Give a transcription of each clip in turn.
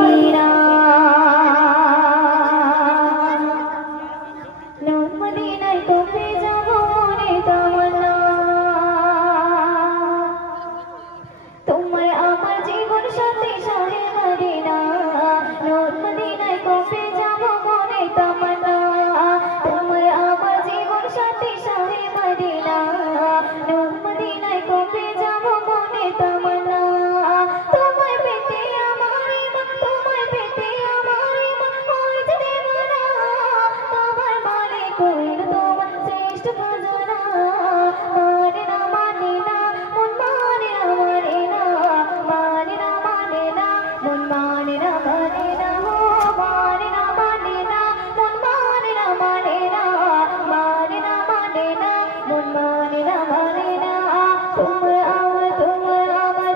Medina নূর মদিনায় কবে যাব মনে তামান্না তোমার আমার জীবন সাথী শাহে মদিনা নূর মদিনায় কবে যাব মনে তামান্না তোমার আমার জীবন সাথী শাহে মদিনা নূর মদিনায় কবে যাব মনে তামান্না তোমায় পেতে আমার ইমান তোমায় পেতে আমার ইমান হয় যে দেওয়ানা তোমার মানে কইল তোমার শ্রেষ্ঠ খাজানা মানে না মন মানে না মানে না মন মানে না হো মানে না মন মানে না মন মানে না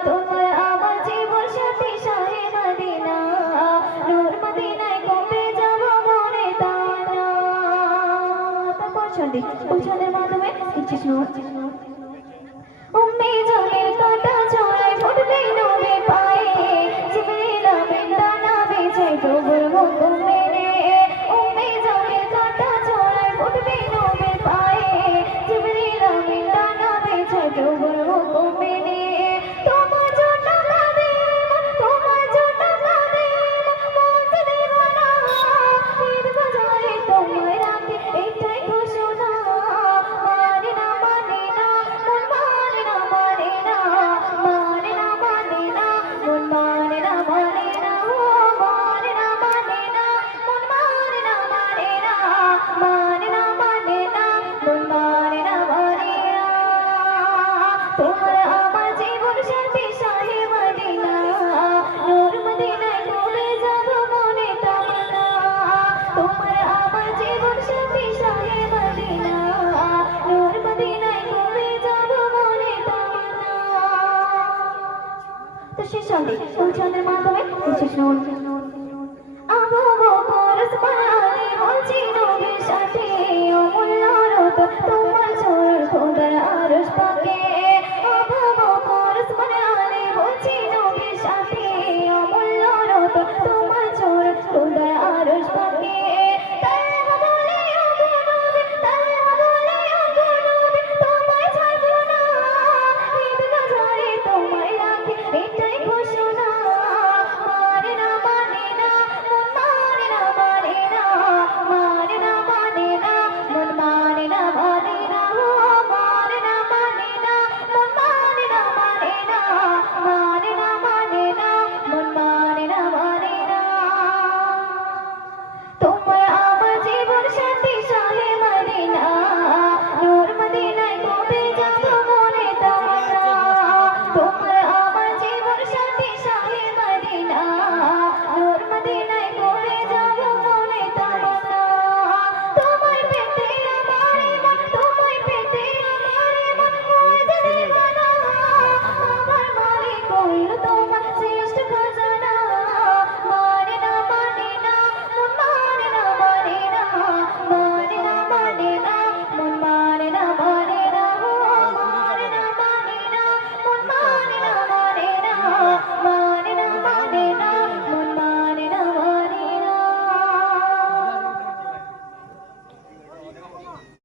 তোমার আমার জীবন সাথী শাহে মদিনা নূর মদিনায় কবে যাব মনে তামান্না তারপর উচ্চারণের মাধ্যমে ইচ্ছে নূর উম্মে জানের কাঁটা ছড়ায় ফুটবে নবীর পায়ে জিবরিল আমিন ডানা বেজে প্রভুর হুকুম মেনে উম্মে জানের কাঁটা ছড়ায় ফুটবে নবীর পায়ে জিবরিল আমিন ডানা বেজে প্রভুর হুকুম মেনে তোমার জন্য কাঁদে মন দিওয়ানা ঈদ বাজারে তোমায় রাখে এটাই ঘোষণা মানে না মন মানে না মন মানে না হো মানে না মন মানে না মন মানে না তোমার আমার জীবন সাথী শাহে মদিনা নূর মদিনায় কবে যাব মনে তামান্না তোমার আমার জীবন সাথী শাহে মদিনা নূর মদিনায় কবে যাব মনে তামান্না তো শেষ হবে উচ্চারণের মাধ্যমে শেষ